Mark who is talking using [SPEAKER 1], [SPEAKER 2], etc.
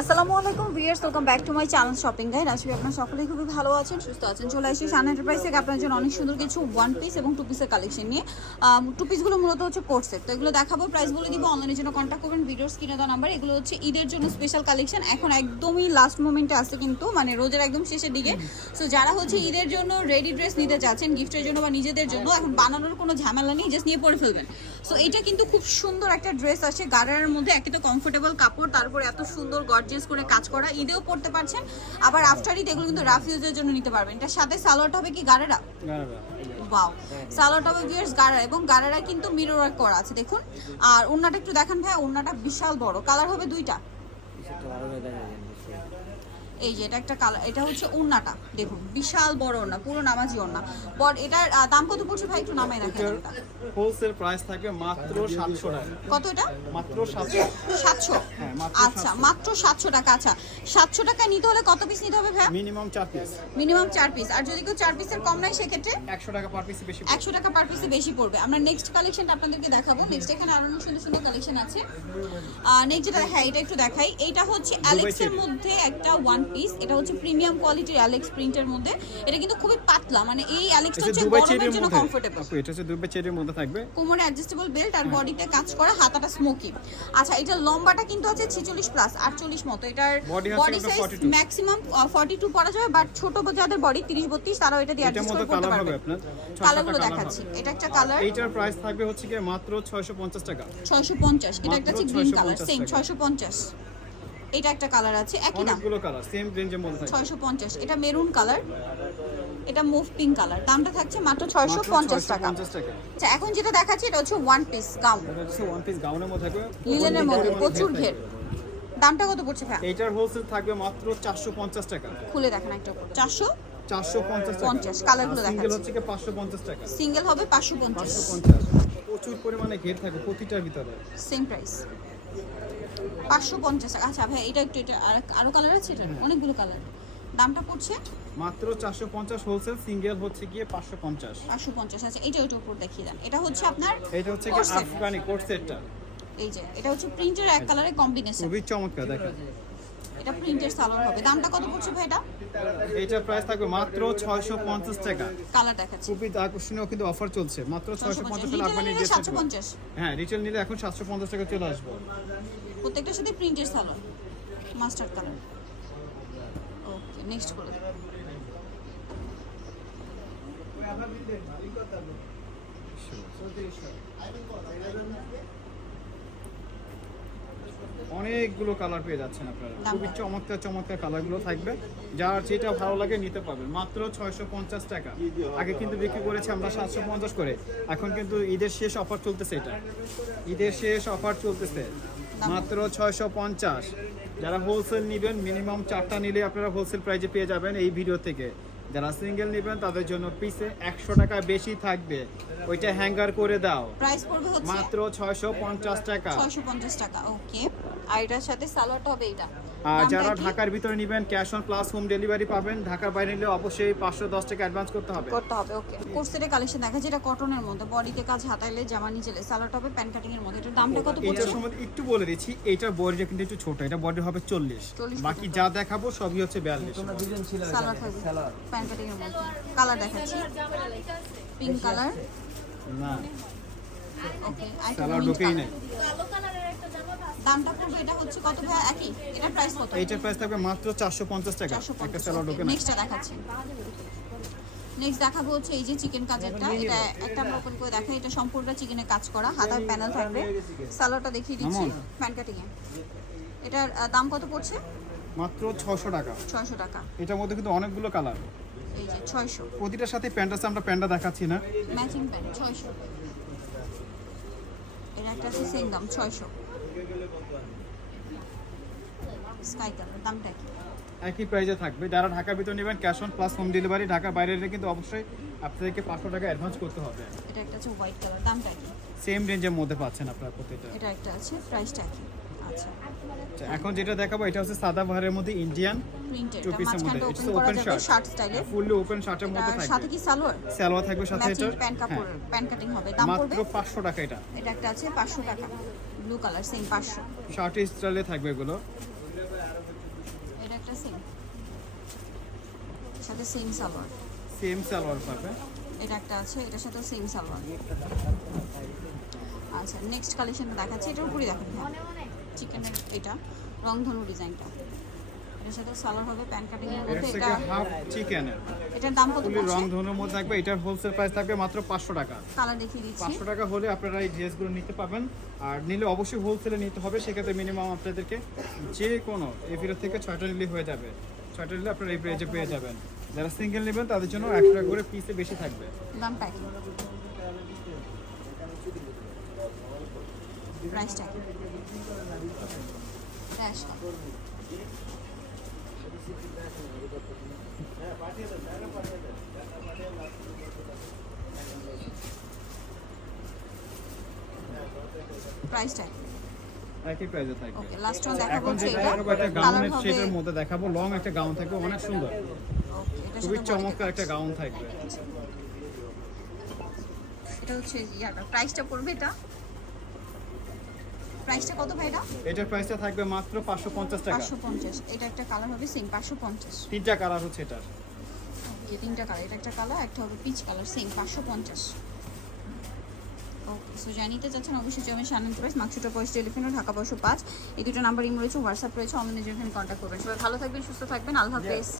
[SPEAKER 1] আসসালামু আলাইকুম viewers welcome back to my channel shopping guide আজকে আপনারা সকলেই খুবই ভালো আছেন সুস্থ আছেন। চলে আসি শান এন্টারপ্রাইজ থেকে আপনার জন্য অনেক সুন্দর কিছু ওয়ান পিস এবং টু পিসের কালেকশন নিয়ে। টু পিসগুলো মূলত হচ্ছে কোর্ট সেট তো এগুলো দেখাবো প্রাইস বলে দিব অনলাইনের জন্য কন্ট্যাক্ট করবেন ভিডিওর স্ক্রিনে দেওয়া নাম্বার এগুলো হচ্ছে ঈদের জন্য স্পেশাল কালেকশন এখন একদমই লাস্ট মোমেন্টে আসছে কিন্তু মানে রোজের একদম শেষের দিকে। সো যারা হচ্ছে ঈদের জন্য রেডি ড্রেস নিতে চাচ্ছেন গিফটের জন্য বা নিজেদের জন্য এখন বানানোর কোনো ঝামেলা নেই জাস্ট নিয়ে পরে ফেলবেন। সো এটা কিন্তু খুব সুন্দর একটা ড্রেস আছে গাড়ার মধ্যে একে তো কমফোর্টেবল কাপড় তারপর এত সুন্দর গর্জিয়াস করে কাজ করা ঈদেও পড়তে পারছেন। আবার আফটার ঈদ এগুলো কিন্তু রাফ ইউজের জন্য নিতে পারবেন। এটার সাথে সালোয়ারটা হবে কি গাড়েরা ওয়াও সালোয়ারটা হবে ভিউয়ার্স গাড়া এবং গাড়ারা কিন্তু মিরর ওয়ার্ক করা আছে দেখুন। আর ওন্নাটা একটু দেখান ভাই ওন্নাটা বিশাল বড়। কালার হবে দুইটা? এই যে এটা একটা কালার এটা হচ্ছে ওন্নাটা দেখুন বিশাল বড় ওন্না পুরো নামাজি ওন্না বট এটার দাম কত পড়ছে ভাই? একটু নামাই রাখেন
[SPEAKER 2] হোলসেল প্রাইস থাকবে মাত্র সাতশো টাকা।
[SPEAKER 1] কত এটা?
[SPEAKER 2] মাত্র সাতশো।
[SPEAKER 1] সাতশো?
[SPEAKER 2] হ্যাঁ, মাত্র
[SPEAKER 1] আচ্ছা মাত্র সাতশো টাকা আচ্ছা। সাতশো টাকা নিতে হলে কত পিস নিতে হবে ভাই?
[SPEAKER 2] মিনিমাম চার পিস
[SPEAKER 1] মিনিমাম চার পিস আর যদি কেউ চার পিসের কম নাই সেক্ষেত্রে?
[SPEAKER 2] একশো টাকা পার পিস বেশি
[SPEAKER 1] একশো টাকা পার পিসে বেশি পড়বে। আমরা নেক্সট কালেকশনটা আপনাদেরকে দেখাবো। নেক্সট এখানে আরও অনেক সুন্দর সুন্দর কালেকশন আছে। আর নেক্সট যেটা হ্যাঁ এটা একটু দেখাই। এটা হচ্ছে অ্যালেক্সের মধ্যে একটা ওয়ান পিস এটা হচ্ছে প্রিমিয়াম কোয়ালিটির অ্যালেক্স প্রিন্টের মধ্যে। এটা কিন্তু খুবই পাতলা মানে এই অ্যালেক্সটা হচ্ছে গরমের জন্য কমফোর্টেবল
[SPEAKER 2] আপু, এটা হচ্ছে দুবাই চেরির মধ্যে থাকবে।
[SPEAKER 1] কোমরে অ্যাডজাস্টেবল বেল্ট আর বডিতে কাজ করা হাতাটা স্মোকি আচ্ছা এটা লম্বাটা কিন্তু আছে 46 প্লাস 48 মতো। এটার বডি সাইজ ম্যাক্সিমাম 42 পরা যাবে বাট ছোট যাদের বডি 30 32 তারাও এটা দিয়ে অ্যাডজাস্ট
[SPEAKER 2] মধ্যে
[SPEAKER 1] করে পড়তে পারবে।
[SPEAKER 2] আপনার।
[SPEAKER 1] কালারগুলো দেখাচ্ছি। এটা একটা কালার
[SPEAKER 2] এইটার প্রাইস থাকবে হচ্ছে কি মাত্র ছয়শো পঞ্চাশ টাকা।
[SPEAKER 1] 650 এটা একটা হচ্ছে গ্রিন কালার
[SPEAKER 2] 650
[SPEAKER 1] সেম
[SPEAKER 2] টাকা।
[SPEAKER 1] 650 এটা একটা কালার আছে একই দাম।
[SPEAKER 2] অনেকগুলো কালার সেম রেঞ্জের মধ্যে থাকবে।
[SPEAKER 1] 650 এটা মেরুন কালার এটা মুভ পিঙ্ক কালার দামটা থাকছে মাত্র
[SPEAKER 2] মাত্র
[SPEAKER 1] 650 টাকা।
[SPEAKER 2] 650 টাকা।
[SPEAKER 1] আচ্ছা এখন যেটা দেখাচ্ছি এটা হচ্ছে ওয়ান পিস গাউন
[SPEAKER 2] এটা হচ্ছে ওয়ান পিস গাউনের মধ্যে থাকবে।
[SPEAKER 1] লিলেনের মধ্যে প্রচুর
[SPEAKER 2] ঘের।
[SPEAKER 1] দামটা কত পড়ছে ভাই।
[SPEAKER 2] এইটার হোলসেল থাকবে মাত্র চারশো পঞ্চাশ টাকা।
[SPEAKER 1] খুলে দেখেন একটা চারশো?
[SPEAKER 2] চারশো পঞ্চাশ টাকা।
[SPEAKER 1] পঞ্চাশ, কালারগুলো
[SPEAKER 2] সিঙ্গেল
[SPEAKER 1] দেখাচ্ছি।
[SPEAKER 2] হচ্ছে কি পাঁচশো পঞ্চাশ টাকা।
[SPEAKER 1] সিঙ্গেল হবে পাঁচশো পঞ্চাশ।
[SPEAKER 2] পাঁচশো পঞ্চাশ। প্রচুর পরিমাণে ঘের থাকে প্রতিটার ভিতরে।
[SPEAKER 1] সেম প্রাইস পাঁচশো পঞ্চাশ টাকা। আচ্ছা ভাই এটা একটু এটা আরও কালার আছে এটা? অনেকগুলো কালার দামটা পড়ছে?
[SPEAKER 2] মাত্র চারশো পঞ্চাশ হোলসেল সিঙ্গেল হচ্ছে গিয়ে পাঁচশো পঞ্চাশ।
[SPEAKER 1] পাঁচশো পঞ্চাশ আছে এটা ওইটার উপর দেখিয়ে দেন। এটা হচ্ছে আপনার
[SPEAKER 2] এটা হচ্ছে। আফগানি কোট সেটটা
[SPEAKER 1] এই যে এটা হচ্ছে প্রিন্টের এক কালারের কম্বিনেশন
[SPEAKER 2] খুবই চমৎকার দেখেন।
[SPEAKER 1] এটা প্রিন্টের সালোয়ার হবে। দামটা কত পড়ছে ভাই এটা?
[SPEAKER 2] এইটার প্রাইস থাকবে মাত্র ছয়শো পঞ্চাশ টাকা।
[SPEAKER 1] কালার দেখাচ্ছি।
[SPEAKER 2] খুবই আকর্ষণীয় কিন্তু অফার চলছে। মাত্র ছয়শো পঞ্চাশ টাকা আফগানি ড্রেস
[SPEAKER 1] সাতশো পঞ্চাশ।
[SPEAKER 2] হ্যাঁ রিটেল নিলে এখন সাতশো পঞ্চাশ টাকা চলে আসবে।
[SPEAKER 1] প্রত্যেকটার সাথে প্রিন্টের salwar mustard colour okay next করে
[SPEAKER 2] অনেকগুলো কালার পেয়ে যাচ্ছেন আপনারা। খুবই চমৎকার চমৎকার কালারগুলো থাকবে। যার যেটা ভালো লাগে নিতে পারবেন। মাত্র ছয়শো পঞ্চাশ টাকা। আগে কিন্তু বিক্রি করেছি আমরা সাতশো পঞ্চাশ করে। এখন কিন্তু ঈদের শেষ অফার চলতেছে এটা। ঈদের শেষ অফার চলতেছে। মাত্র ছয়শো পঞ্চাশ। যারা হোলসেল নেবেন মিনিমাম চারটা নিলে আপনারা হোলসেল প্রাইজে পেয়ে যাবেন এই ভিডিও থেকে। যারা সিঙ্গেল নেবেন তাদের জন্য পিসে একশো টাকা বেশি থাকবে। ওইটা হ্যাঙ্গার করে দাও।
[SPEAKER 1] প্রাইস পড়বে হচ্ছে
[SPEAKER 2] মাত্র ছয়শো পঞ্চাশ টাকা।
[SPEAKER 1] ছয়শো পঞ্চাশ টাকা ওকে আর এটার সাথে সালোয়ারটা হবে এটা
[SPEAKER 2] যারা ঢাকার ভিতরে নেবেন cash on plus home delivery পাবেন। ঢাকার বাইরে নিলে অবশ্যই পাঁচশো দশ টাকা অ্যাডভান্স করতে হবে।
[SPEAKER 1] করতে হবে ওকে কোর্সেটের কালেকশন দেখা যেটা কটনের মধ্যে বডিতে কাজ হাতাইলে জামা নিচেলে সালোয়ারটা হবে প্যান্ট কাটিং এর মধ্যে। এটার দামটা কত পড়ছে?
[SPEAKER 2] এটার সম্বন্ধে একটু বলে দিচ্ছি এইটার বডিটা কিন্তু একটু ছোট এটা বডি হবে চল্লিশ।
[SPEAKER 1] 40
[SPEAKER 2] বাকি যা দেখাবো সবই হচ্ছে বিয়াল্লিশ।
[SPEAKER 1] সালোয়ার থাকবে প্যান্ট কাটিং এর মধ্যে। কালার দেখাচ্ছি। পিঙ্ক কালার
[SPEAKER 2] না।
[SPEAKER 1] ওকে আই
[SPEAKER 2] কালার ঢোকেই নেই।
[SPEAKER 1] দামটা পড়বে এটা হচ্ছে কত ভাই একই? এটা প্রাইস কত?
[SPEAKER 2] এইটার প্রাইস থাকবে মাত্র চারশো পঞ্চাশ টাকা।
[SPEAKER 1] চারশো
[SPEAKER 2] একটা স্যালাড না
[SPEAKER 1] নেক্সটটা দেখাচ্ছি। নেক্সট দেখাবো হচ্ছে এই যে চিকেন কাজেরটা। এটা একটা আমরা ওপেন করে দেখাই। এটা সম্পূর্ণটা চিকেনের কাজ করা। হাতার প্যানেল থাকবে। সালোয়ারটা দেখিয়ে দিচ্ছি। প্যান কাটিং এ। এটার দাম কত পড়ছে?
[SPEAKER 2] মাত্র ছশো টাকা।
[SPEAKER 1] ছয়শো টাকা।
[SPEAKER 2] এটার মধ্যে কিন্তু অনেকগুলো কালার
[SPEAKER 1] এই যে ছয়শো।
[SPEAKER 2] প্রতিটার সাথে প্যান্ট আছে আমরা প্যান্টটা দেখাচ্ছি না।
[SPEAKER 1] ম্যাচিং প্যান্ট ছয়শো। এটা একটা আছে সেম দাম ছয়শো। স্কাই কালার দামটা কি?
[SPEAKER 2] একই প্রাইসে থাকবে। যারা ঢাকার ভিতরে নেবেন cash on plus home delivery ঢাকার বাইরে নিলে কিন্তু অবশ্যই আপনাদেরকে পাঁচশো টাকা অ্যাডভান্স করতে হবে।
[SPEAKER 1] এটা একটা আছে হোয়াইট কালার দামটা কি?
[SPEAKER 2] সেম রেঞ্জের মধ্যে পাচ্ছেন আপনারা প্রত্যেকটা।
[SPEAKER 1] এটা একটা আছে প্রাইসটা কি আচ্ছা।
[SPEAKER 2] আচ্ছা, এখন যেটা দেখাবো এটা হচ্ছে সাদা বাহারের মধ্যে ইন্ডিয়ান
[SPEAKER 1] প্রিন্টেড
[SPEAKER 2] টু পিসের মধ্যে। এটা
[SPEAKER 1] ওপেন
[SPEAKER 2] শার্ট
[SPEAKER 1] শার্ট স্টাইলে
[SPEAKER 2] ফুললি ওপেন শার্টের মধ্যে
[SPEAKER 1] সাথে
[SPEAKER 2] থাকবে
[SPEAKER 1] কি সালোয়ার?
[SPEAKER 2] সালোয়ার থাকবে সাথে এটা।
[SPEAKER 1] প্যান্ট কাপড় প্যান্ট কাটিং হবে। দাম পড়বে
[SPEAKER 2] মাত্র
[SPEAKER 1] পড়বে?
[SPEAKER 2] পাঁচশো টাকা এটা।
[SPEAKER 1] এটা একটা আছে পাঁচশো টাকা। ব্লু কালার সেম পাঁচশো।
[SPEAKER 2] শার্ট স্টাইলে থাকবে এগুলো।
[SPEAKER 1] সেম সাথে সেম সালোয়ার।
[SPEAKER 2] সেম সালোয়ার পাবে।
[SPEAKER 1] এটা একটা আছে এটার সাথে সেম সালোয়ার। আচ্ছা নেক্সট কালেকশনটা দেখাচ্ছি এটার উপরই দেখাবো। হ্যাঁ চিকেনের এটা রংধনু ডিজাইনটা এটার সাথে সালোয়ার হবে প্যান কাটিং এর
[SPEAKER 2] এর
[SPEAKER 1] মধ্যে এটা
[SPEAKER 2] হাফ চিকেনের
[SPEAKER 1] এটার দাম কত
[SPEAKER 2] ফুলি
[SPEAKER 1] পড়ছে?
[SPEAKER 2] রং ধনুর মধ্যে থাকবে এটার হোলসেল প্রাইস থাকবে মাত্র পাঁচশো টাকা।
[SPEAKER 1] কালার দেখিয়ে দিচ্ছি।
[SPEAKER 2] পাঁচশো টাকা হলে আপনারা এই ড্রেসগুলো নিতে আর নিলে অবশ্যই হোলসেলে নিতে হবে সেক্ষেত্রে মিনিমাম আপনাদেরকে যে কোনো এই ভিডিও থেকে ছয়টা নিলে হয়ে যাবে। ছয়টা নিলে আপনারা এই প্রাইজে পেয়ে যাবেন। যারা সিঙ্গেল নেবেন তাদের জন্য এক টাকা করে পিসে বেশি থাকবে।
[SPEAKER 1] প্রাইসটা প্রাইসটা
[SPEAKER 2] একই প্রাইজে থাকবে।
[SPEAKER 1] ওকে লাস্ট ওয়ান দেখাবো এটা
[SPEAKER 2] একটা গাউনের
[SPEAKER 1] হবে
[SPEAKER 2] মধ্যে দেখাবো। লং একটা গাউন থাকবে অনেক সুন্দর।
[SPEAKER 1] ওকে
[SPEAKER 2] খুবই চমৎকার একটা গাউন থাকবে।
[SPEAKER 1] এটা হচ্ছে ইয়াটা। প্রাইসটা পড়বে এটা? প্রাইসটা কত ভাই এটা
[SPEAKER 2] এটার প্রাইসটা থাকবে মাত্র পাঁচশো পঞ্চাশ টাকা।
[SPEAKER 1] পাঁচশো পঞ্চাশ। এটা একটা কালার হবে সেম পাঁচশো পঞ্চাশ।
[SPEAKER 2] তিনটা কালার হচ্ছে এটার।
[SPEAKER 1] এই তিনটা কালার এটা একটা কালার একটা হবে পিচ কালার সেম পাঁচশো পঞ্চাশ। ওকে সো জানিতে চাচ্ছেন অবশ্যই জমি সানন্দ প্রাইস মাকসুটা পয়স টেলিফোন ঢাকা পাঁচশো পাঁচ। এই দুটো নাম্বার ইম রয়েছে হোয়াটসঅ্যাপ রয়েছে অনলাইনে যেখানে কন্ট্যাক্ট করবেন। সবাই ভালো থাকবেন সুস্থ থাকবেন আল্লাহ হাফেজ।